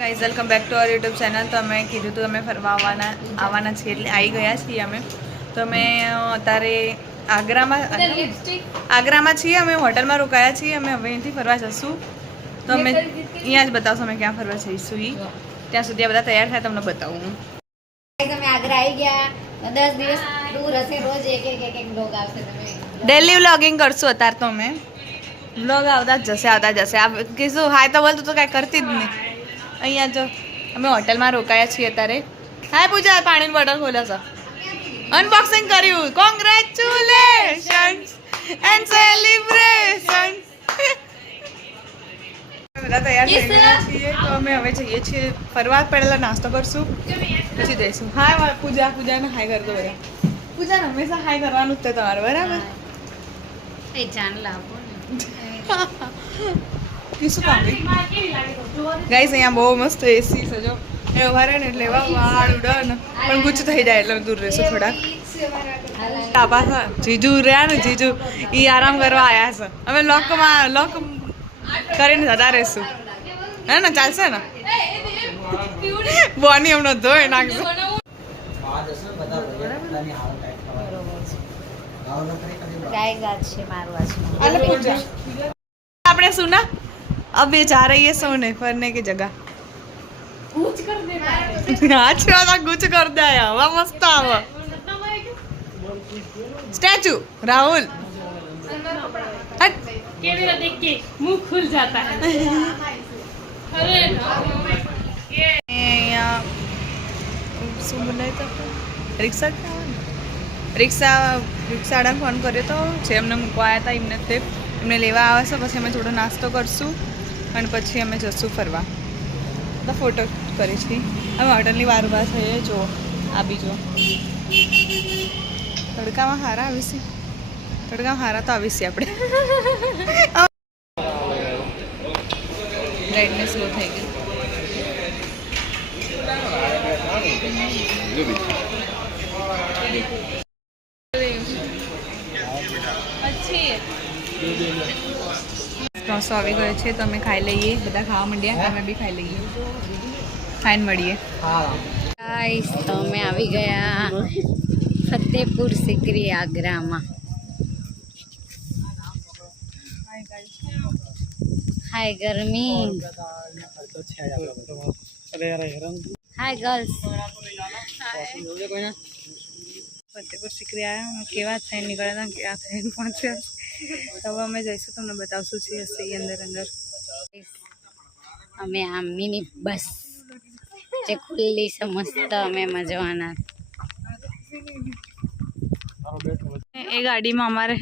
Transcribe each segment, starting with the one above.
Guys welcome back to our YouTube channel. તો અમે કીધું હતું અમે ફરવા આવવાના છીએ એટલે આવી ગયા છીએ અમે. તો અમે અત્યારે આગ્રામાં છીએ. અમે હોટલમાં રોકાયા છીએ. અમે હવે અહીંથી ફરવા જઈશું. તો અમે અહીંયા જ બતાવશું અમે ક્યાં ફરવા જઈશું. ત્યાં સુધી આ બધા તૈયાર થાય તમને બતાવું. તમે આગ્રા આવી ગયા 10 દિવસ દૂર હશે. રોજ એક બ્લોગ આવશે. તમે ડેલી વ્લોગિંગ કરશું અત્યારે તો અમે. વ્લોગ આવતા જ જશે આ કીધું હાય તો બોલતું તો કાંઈ કરતી જ નહીં. અહીંયા જો અમે હોટલમાં રોકાયા છીએ અત્યારે. હાય પૂજા, પાણીની બોટલ ખોલે છે. અનબોક્સિંગ કર્યું. Congratulations and celebrations. બધા તૈયાર થઈ ગયા છીએ. તો અમે હવે જઈએ છીએ ફરવા. પહેલા નાસ્તો કરશું પછી જઈશું. હાય પૂજાને હાય કરી દો બધા. પૂજાને હંમેશા હાય કરવાનું જ છે તમારે, બરાબર? એ જાન લાવો શું કામ ગાઈસ? અહીંયા બહુ મસ્ત એસી છે. જો એ ઉભા ને એટલે એવા વાળ ઉડે ને પણ ગુચ્છ થઈ જાય એટલે દૂર રહેશું થોડાક. પાપા જીજુ રહ્યા ને, જીજુ એ આરામ કરવા આવ્યા છે. અમે લોક કરીને જતા રહેશું. હે ને? ચાલશે ને? બોની હમણાં ધોઈ નાખશે. આપણે સુના अब ये जा रही है सोने फरने की जगह. गुच कर दे. अच्छा गुच कर दे. हवा मस्त आवा. स्टैचू राहुल हट. कैमरा देख के मुंह खुल जाता है. अरे यहाँ શું બોલાય તો રિક્ષાવાળાને ફોન કર્યો તો જે એમને મૂકવા આવ્યા હતા એમને લેવા આવે છે. પછી અમે થોડો નાસ્તો કરશું અને પછી અમે જશું ફરવા. તો ફોટો કરી છીએ અમે હોટલની વાર ઉભા થઈએ. જો આ બીજો તડકામાં હારા આવીશી. તડકામાં હારા તો આવીશી આપણે. બ્રાઇટનેસ લો થઈ ગઈ. ઢોસો આવી ગયો છે તો અમે ખાઈ લઈએ. બધા ખાવા માંડ્યા. અમે બી ખાઈ લઈએ. ખાઈને મળીએ. ગાઈસ તો અમે આવી ગયા ફતેહપુર સિકરી આગ્રામાં. હાય ગરમી. હાય ગર્લ્સ. ફતેહપુર સિકરી આવ્યા. કેવા થઈને નીકળ્યા હતા, કેવા થઈને પહોંચ્યા. તો હવે અમે જઈશું, તમને બતાવશું છીએ હશે અંદર. અમે આ મિની બસ જે ખુલ્લી છે મસ્ત અમે મજવાના. એ ગાડીમાં અમારે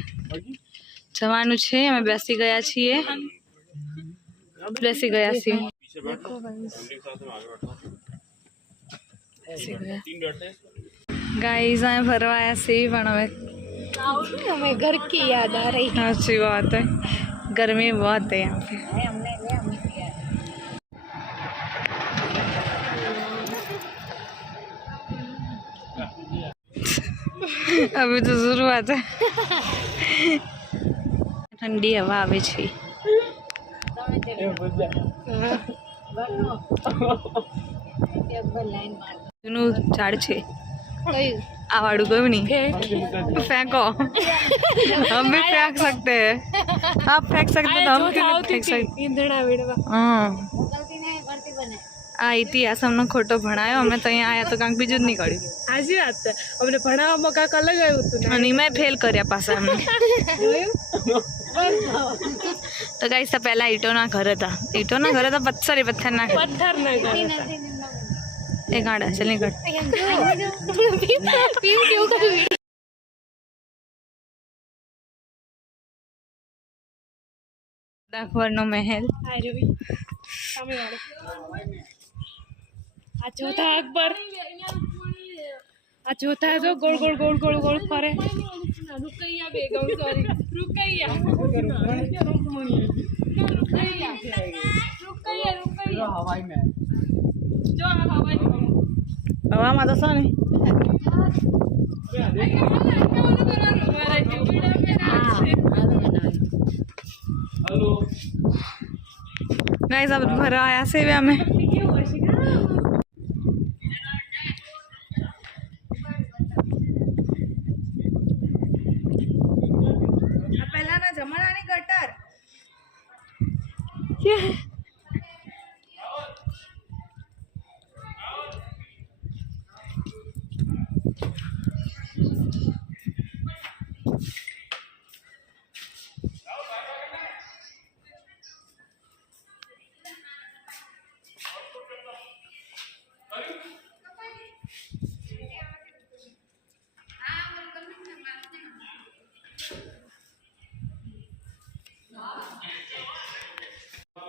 જવાનું છે. અમે બેસી ગયા છીએ. गाइस आए फरवाया से पण હવે हमें घर की याद आ रही है. अच्छी बात है. गर्मी बहुत है यहाँ पे. अभी तो शुरुआत है. ठंडी हवा આવે છે. જૂનું ઝાડ છે આ વાળું. ગયું नहीं फेंको. हम भी फेंक सकते हैं. आप फेंक सकते तो हम क्यों नहीं फेंक सकते? हाँ આ ઇતિહાસ અમને ખોટો ભણાયો. અમે તો અહીંયા આયા તો કાંક બીજું જ નીકળ્યું. સાચી વાત છે. અમને ભણાવવામાં કાંક અલગ આવ્યું હતું. અને એમાં ફેલ કર્યા પાછા અમને. તો ગાઈસ તો પહેલા ઈંટોના ઘર હતા. પથ્થરના ઘર. એ ગાડા ચાલ નીકળ. અકબરનો મહેલ. આ જોતા અકબર. આ જોતા જો ગોળ ગોળ ગોળ ગોળ ગોળ ફરે. रुकैया बेगम सॉरी रुकैया हवाई में जो हवाई હવામાં તો છો ને. ગાઈસ अब भरा आया से वे हमें પહેલાના જમાનાની ગટર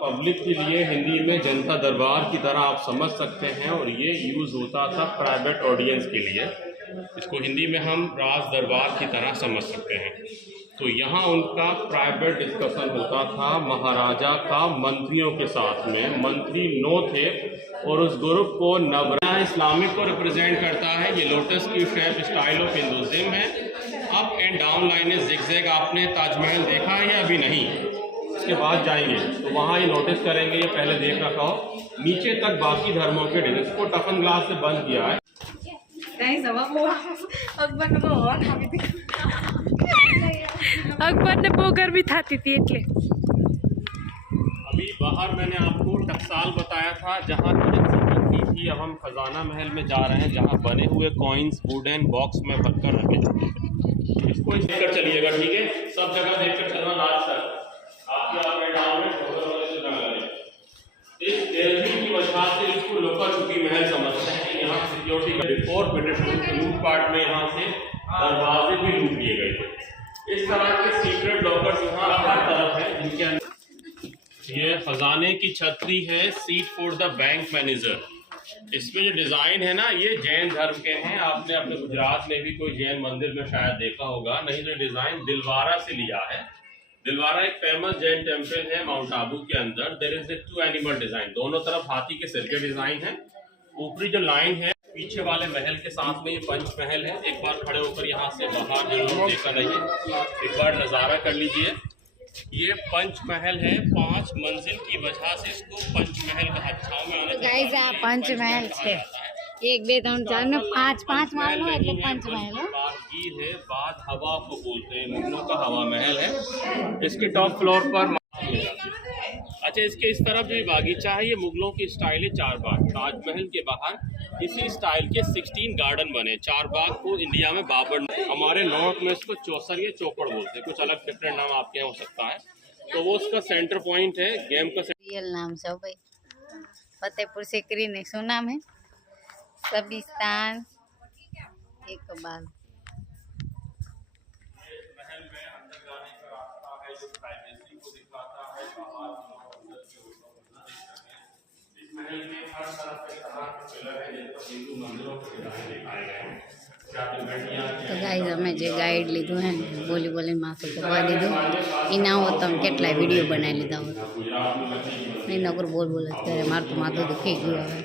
पब्लिक के लिए हिंदी में जनता दरबार की तरह आप समझ सकते हैं, और ये यूज़ होता था प्राइवेट ऑडियंस के लिए। इसको हिंदी में हम राज दरबार की तरह समझ सकते हैं। तो यहाँ उनका प्राइवेट डिस्कशन होता था महाराजा का मंत्रियों के साथ में। मंत्री 9 थे और उस ग्रुप को नवरा इस्लामिक को रिप्रेजेंट करता है। ये लोटस की शेप स्टाइल ऑफ हिंदुज़म है। अप एंड डाउन लाइनें जिगजैग। आपने ताजमहल देखा है या अभी नहीं? इसके बाद जाएंगे तो वहाँ ये नोटिस करेंगे, ये पहले देख रखा हो। नीचे तक बाकी धर्मों के डिजाइन, इसको टफन ग्लास से बंद किया है। अकबर ने बोगर भी थाती थी એટલે अभी बाहर मैंने आपको टकसाल बताया था जहाँ करेंसी बनती थी। अब हम खजाना महल में जा रहे हैं जहाँ बने हुए कॉइन्स वुडन बॉक्स में भरकर रखे जाते हैं। इसको देखकर चलिएगा, ठीक है? सब जगह देखकर चलना लास्ट तक। आपके अपने गाँव में इस दिल्ली की वजह से इसको लोकल छुट्टी महल समझते हैं। यहाँ सिक्योरिटी का बिफोर ब्रिटिश लूटपाट में यहाँ से दरवाजे भी लूट लिए गए थे। इस तरह के सीक्रेट लॉकर्स यहाँ हर तरफ है, जिनके अंदर ये खजाने की छतरी है, seat for the bank manager. इसमें जो डिजाइन है ना, ये जैन धर्म के हैं। आपने अपने गुजरात में भी कोई जैन मंदिर में शायद देखा होगा। नहीं तो डिजाइन दिलवारा से लिया है। दिलवारा एक फेमस जैन टेम्पल है माउंट आबू के अंदर। There is a 2 animal design, दोनों तरफ हाथी के सिर के डिजाइन है। ऊपरी जो लाइन है पीछे वाले महल के साथ में ये पंच महल है। एक बार खड़े होकर यहाँ से बाहर जरूर देखा रहिए, एक बार नज़ारा कर लीजिए। ये पंच महल है, 5 मंजिल की वजह से इसको पंच महल कहा। छाव में आने गाइस आ पंच महल छे 1 2 3 4 में 5 महल हो એટલે पंच महल हो। बागीर है, बाद हवा को बोलते हैं, मुगलों का हवा महल है। इसके टॉप फ्लोर पर अच्छा, इसके इस तरफ जो बागीचा है ये मुगलों की स्टाइल है। 4 बाग ताजमहल के बाहर इसी स्टाइल के 16 गार्डन बने। 4 बाग को इंडिया में बाबर, हमारे नॉर्थ में इसको चौसर या चौपड़ बोलते हैं, कुछ अलग डिफरेंट नाम आपके यहाँ हो सकता है। तो वो उसका सेंटर पॉइंट है गेम का। रियल नाम से भाई फतेहपुर सीकरी ने શું નામ है? सबिस्तान इकबाल। तो गाइस અમે જે ગાઈડ લીધું હે બોલી બોલીને માથું કરવા દીધું એના હો તમે કેટલાય વિડીયો બનાવી લીધા હોત એના પર બોલ બોલ અત્યારે મારું તો માથું દુખી ગયું હવે।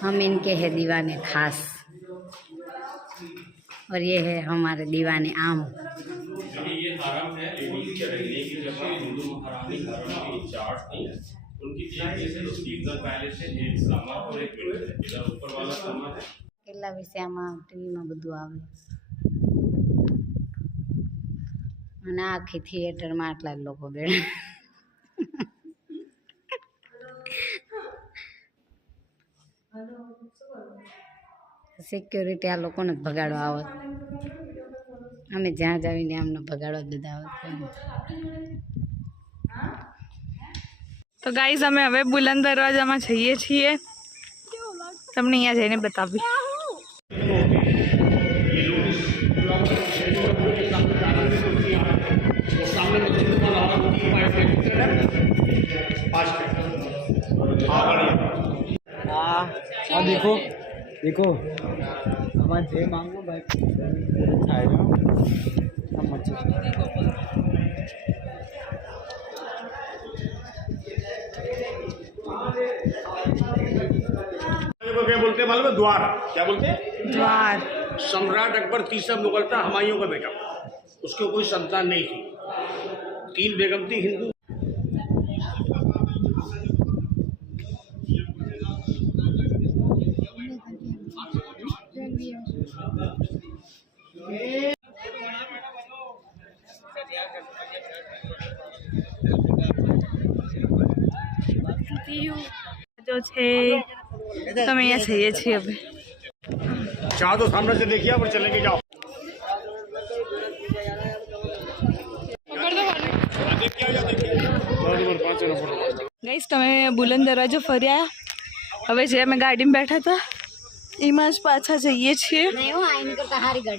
हम इनके हैं दीवाने खास और ये है हमारे दीवाने आम। ये हरम है, लेडीज के रहने की जगह हिंदू महारानी हरम की इंचार्ज थी। उनकी एक सीजन पहले से एक समर और एक विंटर, इधर ऊपर वाला समर है। કેટલા વિશે આમાં ટીવીમાં બધું આવે અને આખી થિયેટરમાં આટલા જ લોકો બેઠા। સિક્યોરિટી આ લોકોને જ ભગાડવા આવત, અમે જ્યાં જાવીને અમને ભગાડવા જ બધા આવત। તો ગાઈઝ અમે હવે બુલંદ દરવાજામાં જઈએ છીએ, તમને અહીંયા જઈને બતાવી। हाँ देखो देखो हमारे जे मांगो भाई खाएगा हम मच्छी क्या बोलते हैं मालूम है? द्वार। क्या बोलते हैं? द्वार। सम्राट अकबर तीसरा मुगल था, हुमायूं का बेटा। उसको कोई संतान नहीं थी। 3 बेगम थी हिंदू। जो छे તમે અહીંયા જઈએ છીએ હવે चाह तो सामने से देखिए पर चलेंगे जाओ। ગાઈસ તમે બુલંદ દરવાજો ફર્યા હવે જે અમે ગાડીમાં બેઠા હતા એમાં જ પાછા જઈએ છીએ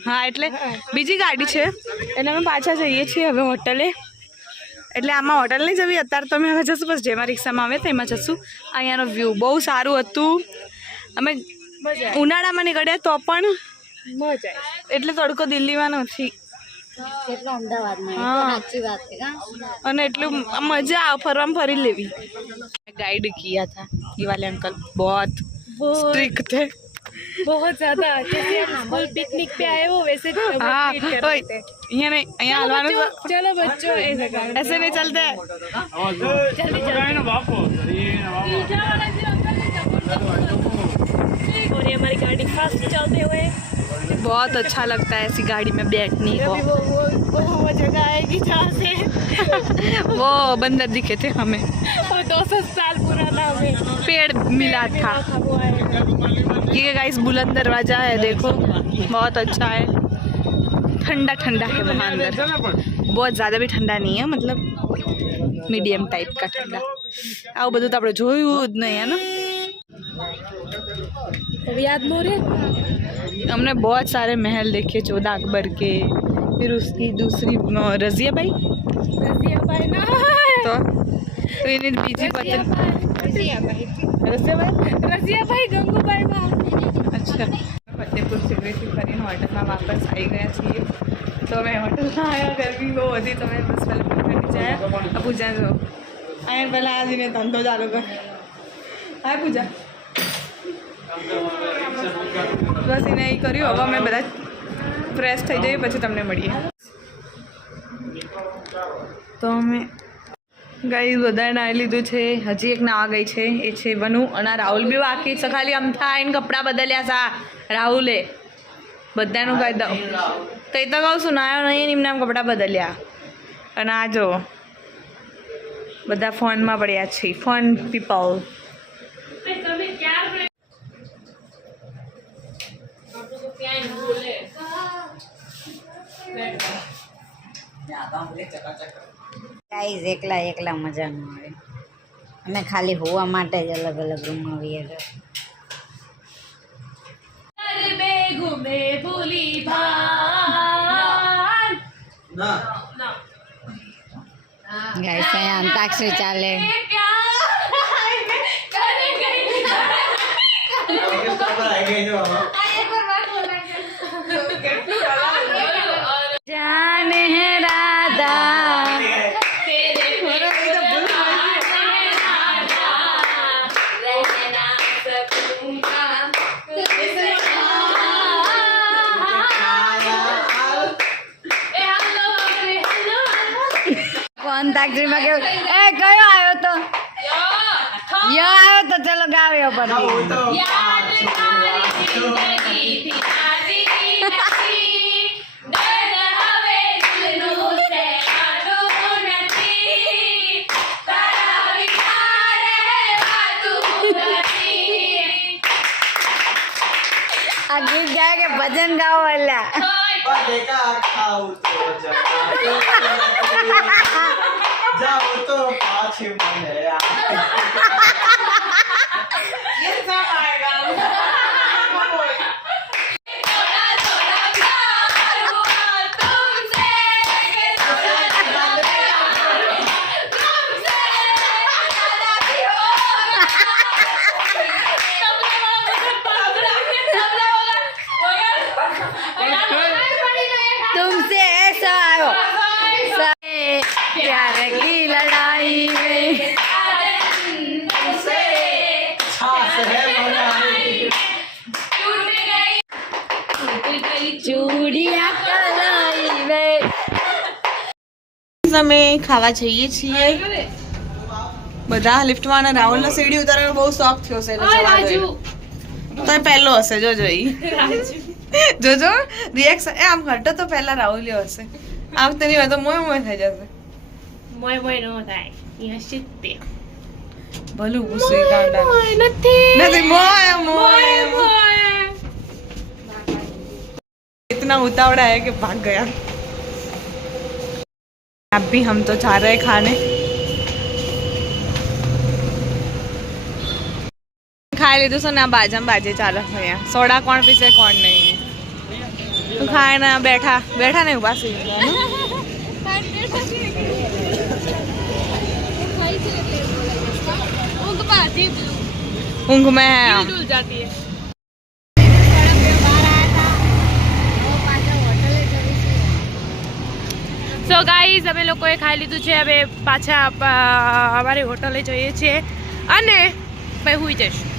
હા એટલે બીજી ગાડી છે એટલે અમે પાછા જઈએ છીએ હવે હોટલે એટલે આમાં હોટલ નહીં જવી અત્યારે તો અમે હવે જશું બસ જેમાં રિક્ષામાં આવે તેમાં જશું અહીંયાનો વ્યૂ બહુ સારું હતું અમે ઉનાળામાં નીકળ્યા તો પણ મજા એટલે તડકો દિલ્હીમાં નથી અને એટલું મજા આવે ફરવામાં ફરી लेवी गाइड किया था ये वाले अंकल बहुत स्ट्रिक्ट थे बहुत ज्यादा जैसे हम स्कूल पिकनिक पे आए हो वैसे हाँ treat कर रहे थे। ये नहीं यहाँ हलवाने से चलो बच्चों ऐसे कर ऐसे नहीं चलते और ये हमारी गाड़ी फास्ट चलते हुए बहुत अच्छा लगता है ऐसी गाड़ी में बैठने को वो जगह आएगी जहाँ से वो बंदर दिखे थे हमें और 200 साल पुराना हमें पेड़ मिला था वो आएगा। ये गाइस बुलंद दरवाजा है देखो बहुत अच्छा है ठंडा ठंडा है वहाँ अंदर बहुत ज़्यादा भी ठंडा नहीं है मतलब मीडियम टाइप का ठंडा આવું બધું તો આપણે જોયું જ નહીં है ना अब याद नहीं हो रहे हमने बहुत सारे महल देखे 14 अकबर के फिर उसकी दूसरी रजिया भाई रसिया भाई ना तो इन्हें बीजी पता रसिया भाई रजिया भाई गंगूबाई में अच्छा फतेहपुर सिगरेट કરીને હોટલમાં વાપસ આવી ગયા છીએ તો અમે હોટલમાં આવ્યા ગરમી બહુ હતી તો અમે બસ પહેલાં નીચે આવ્યા પૂજા જો અહીંયા પહેલાં આવીને ધંધો ચાલુ કર હા પૂજા બસ એને એ કર્યું હવે અમે બધા ફ્રેશ થઈ જઈએ પછી તમને મળીએ તો અમે ગાઈ બધાએ નાહી લીધું છે હજી એક નાવા ગઈ છે એ છે વનુ અને રાહુલ બી બાકી છે ખાલી આમ થાય કપડાં બદલ્યા છે રાહુલે બધાનું કહી દઉં કંઈ તો કહું છું નાયો નહીં એમને આમ કપડાં બદલ્યા અને આ જો બધા ફોનમાં પડ્યા છે ફોન પીપલ ગાઈઝ એકલા એકલા મજા ન આવે અમે ખાલી હોવા માટે જ અલગ અલગ રૂમમાં આવીએ ગાઈઝ અહીંયા અંતાક્ષરી ચાલે जाने है राधा અંતાક્ષરીમાં કેવું એ કયો આવ્યો તો યો આવ્યો તો ચલો ગાવ્યો પછી આ ગીત ગાય કે ભજન ગાઓ અલ્યા જાઓ તો પાછી મને तुमसे ऐसा आयो प्यार की लड़ाई में चूड़िया कलाई में અમે ખાવા જઈએ છીએ બધા લિફ્ટમાં અને રાહુલનો સીડી ઉતારવાનો બહુ શોખ થયો છે એટલે ચડવા દો. તો એ પહેલો હશે જોજો ઈ જોજો રિએક્શન એ આમ ઘટો તો પહેલા રાહુલ્યો હશે આમ તેની વાત તો મોય મોય થઈ જશે મોય મોય નો થાય અહીંયા શીખતે ભલું ગુસ્સે કાંડા નથી નથી મોય મોય મોય इतना उतावड़ा है कि भाग गया अब भी हम तो जा रहे हैं खाने ખાઈ લીધું છે ને આ બાજે ચાલે છે અહીંયા સોડા કોણ પીશે કોણ નહીં તો ખાય ને બેઠા બેઠા ને ઉભા સી ઊંઘ में है हम जाती है સો ગાઈઝ અમે લોકોએ ખાઈ લીધું છે હવે પાછા અમારી હોટલે જઈએ છીએ અને પછી હુઈ જઈશું